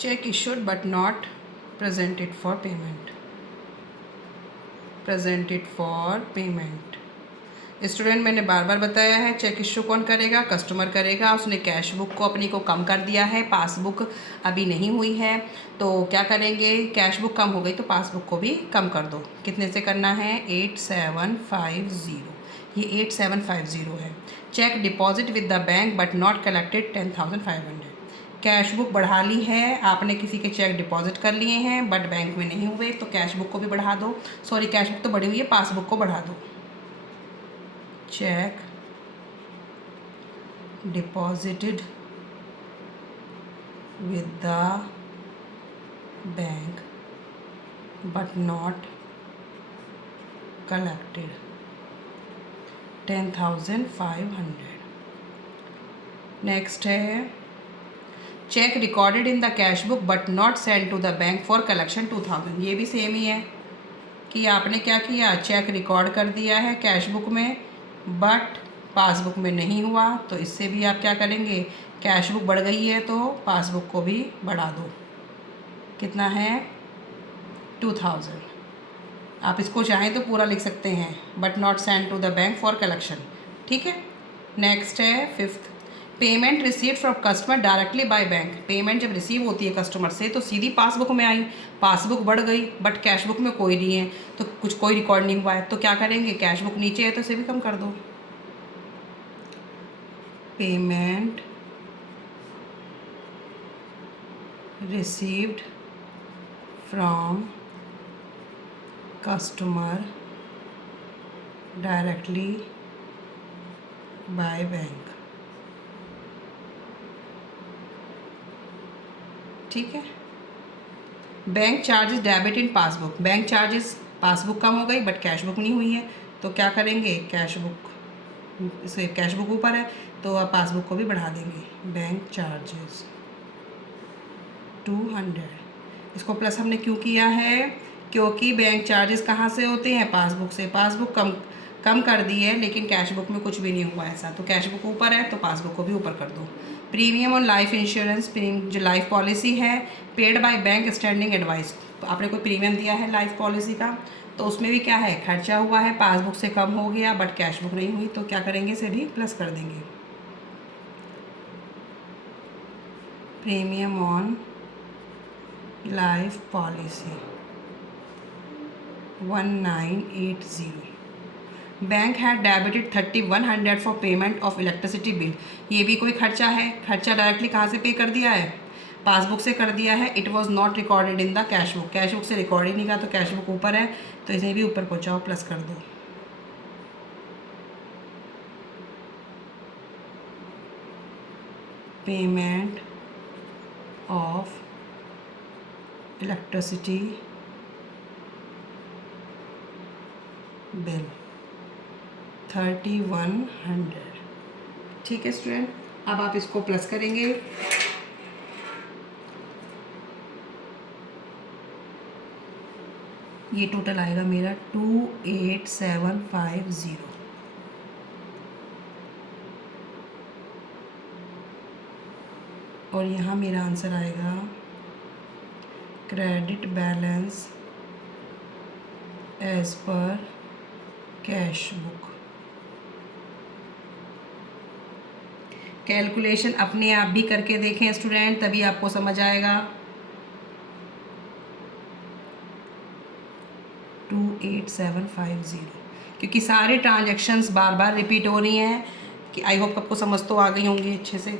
Check issued but not presented for payment, presented for payment. Student, मैंने बार बार बताया है, check issue कौन करेगा? कस्टमर करेगा। उसने कैश बुक को अपनी को कम कर दिया है, पासबुक अभी नहीं हुई है, तो क्या करेंगे? कैश बुक कम हो गई तो पासबुक को भी कम कर दो। कितने से करना है? 8750। ये 8750 है। Cheque deposit with the bank but not collected 10,500। Cash book बढ़ा ली है आपने, किसी के चेक डिपॉजिट कर लिए हैं बट बैंक में नहीं हुए, तो कैश बुक को भी बढ़ा दो। सॉरी, कैश बुक तो बढ़ी हुई है, पासबुक को बढ़ा दो। Cheque deposited with the bank but not collected 10,500। Next है cheque recorded in the cash book but not send to the bank for collection 2,000। ये भी सेम ही है कि आपने क्या किया? चेक रिकॉर्ड कर दिया है कैश बुक में बट पासबुक में नहीं हुआ, तो इससे भी आप क्या करेंगे? कैश बुक बढ़ गई है तो पासबुक को भी बढ़ा दो। कितना है? 2,000। आप इसको चाहें तो पूरा लिख सकते हैं, but not send to the bank for collection. ठीक है। नेक्स्ट है fifth, payment received from customer directly by bank. Payment जब रिसीव होती है कस्टमर से तो सीधी पासबुक में आई, पासबुक बढ़ गई बट कैश बुक में कोई नहीं है, तो कुछ कोई रिकॉर्ड नहीं हुआ है, तो क्या करेंगे? कैश बुक नीचे है तो इसे भी कम कर दो। Payment received from customer directly by bank. ठीक है। Bank charges debit in passbook. Bank charges, passbook कम हो गई बट कैश बुक नहीं हुई है, तो क्या करेंगे? कैश बुक, इसे कैश बुक ऊपर है तो आप पासबुक को भी बढ़ा देंगे। Bank charges 200। इसको प्लस हमने क्यों किया है? क्योंकि बैंक चार्जेस कहाँ से होते हैं? पासबुक से। पासबुक कम कर दी है लेकिन कैश बुक में कुछ भी नहीं हुआ ऐसा, तो कैश बुक ऊपर है तो पासबुक को भी ऊपर कर दो। प्रीमियम ऑन लाइफ इंश्योरेंस, जो लाइफ पॉलिसी है, paid by bank standing advice. तो आपने कोई प्रीमियम दिया है लाइफ पॉलिसी का, तो उसमें भी क्या है? खर्चा हुआ है, पासबुक से कम हो गया बट कैश बुक नहीं हुई, तो क्या करेंगे? इसे भी प्लस कर देंगे। Premium on life policy 1980। Bank had debited 3,100 for payment of electricity bill. ये भी कोई खर्चा है, खर्चा डायरेक्टली कहाँ से पे कर दिया है? पासबुक से कर दिया है। It was not recorded in the cash book. Cash book से रिकॉर्ड ही नहीं कहा, तो कैश बुक ऊपर है तो इसे भी ऊपर पहुँचाओ, प्लस कर दो। Payment of electricity bill 3,100। ठीक है स्टूडेंट, अब आप इसको प्लस करेंगे। ये टोटल आएगा मेरा 28,750। और यहाँ मेरा आंसर आएगा credit balance as per cash book. Calculation अपने आप भी करके देखें स्टूडेंट, तभी आपको समझ आएगा। 28,750, क्योंकि सारे ट्रांजैक्शंस बार बार रिपीट हो रही हैं। कि आई होप आपको समझ तो आ गई होंगी अच्छे से।